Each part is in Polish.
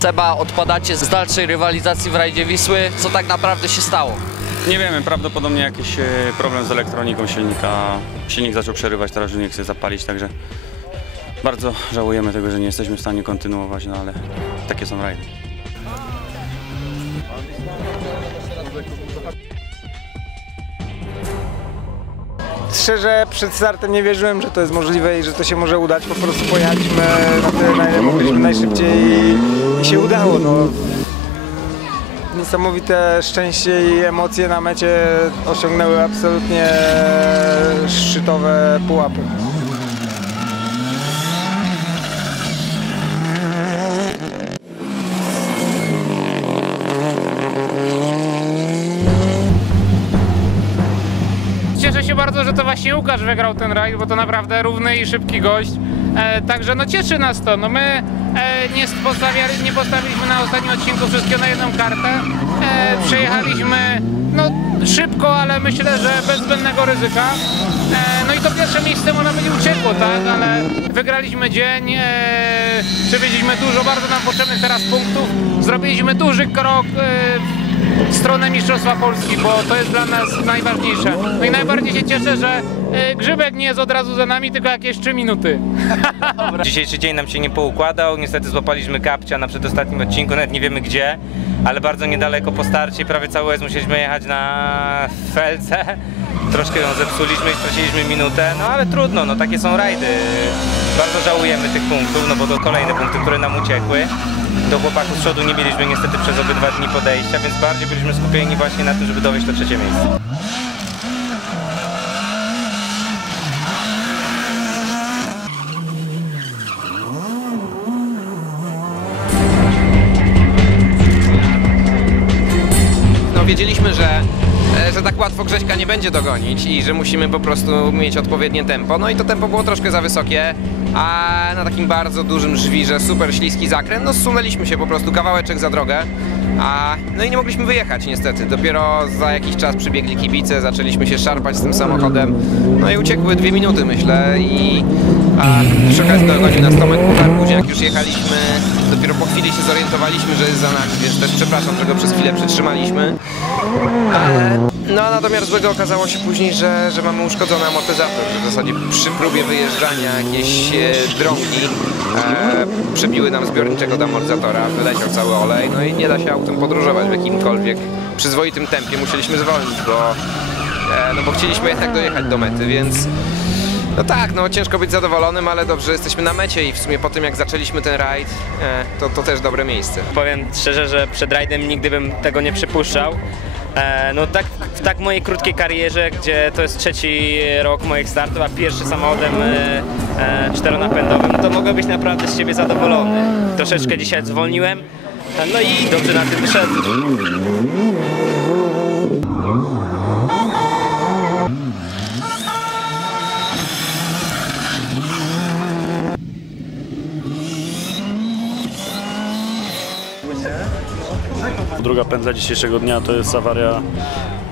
Seba, odpadacie z dalszej rywalizacji w rajdzie Wisły. Co tak naprawdę się stało? Nie wiemy, prawdopodobnie jakiś e, problem z elektroniką silnika. Silnik zaczął przerywać, teraz już nie chce zapalić, także bardzo żałujemy tego, że nie jesteśmy w stanie kontynuować, no ale takie są rajdy. Szczerze przed startem nie wierzyłem, że to jest możliwe i że to się może udać. Po prostu pojechaliśmy na tyle, na ile mogliśmy najszybciej i, się udało. No. Niesamowite szczęście i emocje na mecie osiągnęły absolutnie szczytowe pułapy. Cieszę się bardzo, że to właśnie Łukasz wygrał ten rajd, bo to naprawdę równy i szybki gość. E, także no cieszy nas to. No my e, nie, nie postawiliśmy na ostatnim odcinku wszystkiego na jedną kartę. E, przejechaliśmy no, szybko, ale myślę, że bez zbędnego ryzyka. E, no i to pierwsze miejsce można będzie uciekło, tak? Ale wygraliśmy dzień, e, dużo bardzo nam potrzebnych teraz punktów. Zrobiliśmy duży krok e, w stronę Mistrzostwa Polski, bo to jest dla nas najważniejsze. No i najbardziej się cieszę, że y, Grzybek nie jest od razu za nami, tylko jakieś 3 minuty. Dzisiejszy dzień nam się nie poukładał, niestety złapaliśmy kapcia na przedostatnim odcinku, nawet nie wiemy gdzie, ale bardzo niedaleko po starcie, prawie cały łez musieliśmy jechać na felce. Troszkę ją zepsuliśmy i straciliśmy minutę, no ale trudno, no takie są rajdy. Bardzo żałujemy tych punktów, no bo to kolejne punkty, które nam uciekły. Do chłopaków z przodu nie mieliśmy niestety przez obydwa dni podejścia, więc bardziej byliśmy skupieni właśnie na tym, żeby dowieść to trzecie miejsce. Wiedzieliśmy, że, e, że tak łatwo Grześka nie będzie dogonić i że musimy po prostu mieć odpowiednie tempo. No i to tempo było troszkę za wysokie, a na takim bardzo dużym żwirze, super śliski zakręt, no zsunęliśmy się po prostu kawałeczek za drogę. A, no i nie mogliśmy wyjechać niestety. Dopiero za jakiś czas przybiegli kibice, zaczęliśmy się szarpać z tym samochodem. No i uciekły dwie minuty myślę i a, przy okazji dogonił nas Tomek Puchar. Jak już jechaliśmy, dopiero po chwili się zorientowaliśmy, że jest za nami, więc też przepraszam, że go przez chwilę przytrzymaliśmy. No a natomiar złego okazało się później, że, że mamy uszkodzony amortyzator, że w zasadzie przy próbie wyjeżdżania jakieś e, drągi e, przebiły nam zbiorniczego do amortyzatora, wyleciał cały olej, no i nie da się autem podróżować w jakimkolwiek przyzwoitym tempie, musieliśmy zwolnić, bo, e, no bo chcieliśmy jednak dojechać do mety, więc no tak, no ciężko być zadowolonym, ale dobrze, jesteśmy na mecie i w sumie po tym jak zaczęliśmy ten rajd, e, to, to też dobre miejsce. Powiem szczerze, że przed rajdem nigdy bym tego nie przypuszczał. E, no tak, w tak mojej krótkiej karierze, gdzie to jest trzeci rok moich startów, a pierwszy samochodem e, czteronapędowym, to mogę być naprawdę z siebie zadowolony. Troszeczkę dzisiaj zwolniłem, no i dobrze na tym wyszedłem. Druga pętla dzisiejszego dnia to jest awaria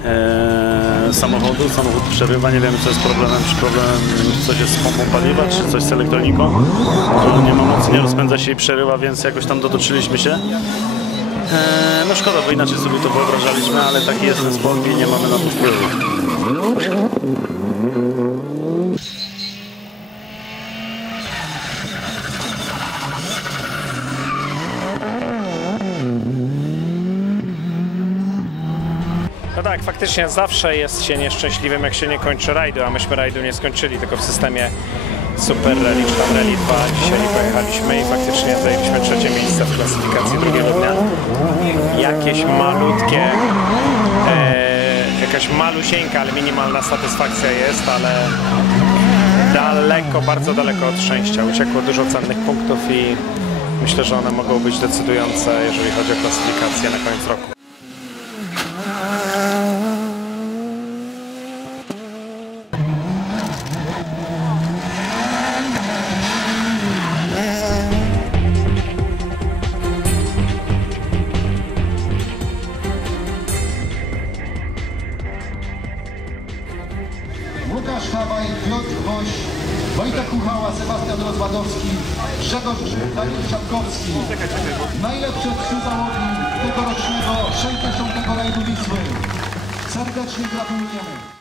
e, samochodu. Samochód przerywa, nie wiemy co jest problemem, czy problemem coś jest z pompą paliwa, czy coś z elektroniką. No, nie ma mocy, nie rozpędza się i przerywa, więc jakoś tam dotoczyliśmy się. E, no szkoda, bo inaczej sobie to wyobrażaliśmy, ale taki jest ten sport i nie mamy na to wpływu. Faktycznie zawsze jest się nieszczęśliwym, jak się nie kończy rajdu, a myśmy rajdu nie skończyli, tylko w systemie Super Rally czy tam Rally 2 dzisiaj pojechaliśmy i faktycznie zajęliśmy trzecie miejsce w klasyfikacji drugiego dnia. Jakieś malutkie, e, jakaś malusieńka, ale minimalna satysfakcja jest, ale daleko, bardzo daleko od szczęścia. Uciekło dużo cennych punktów i myślę, że one mogą być decydujące, jeżeli chodzi o klasyfikację na koniec roku. Łukasz Hawaj, Piotr Woś, Wojtek Kuchała, Sebastian Rozwadowski, Grzegorz Grzyb, Daniel Siatkowski. Najlepsze trzy załogi tegorocznego 60. rajdu Wisły. Serdecznie gratulujemy.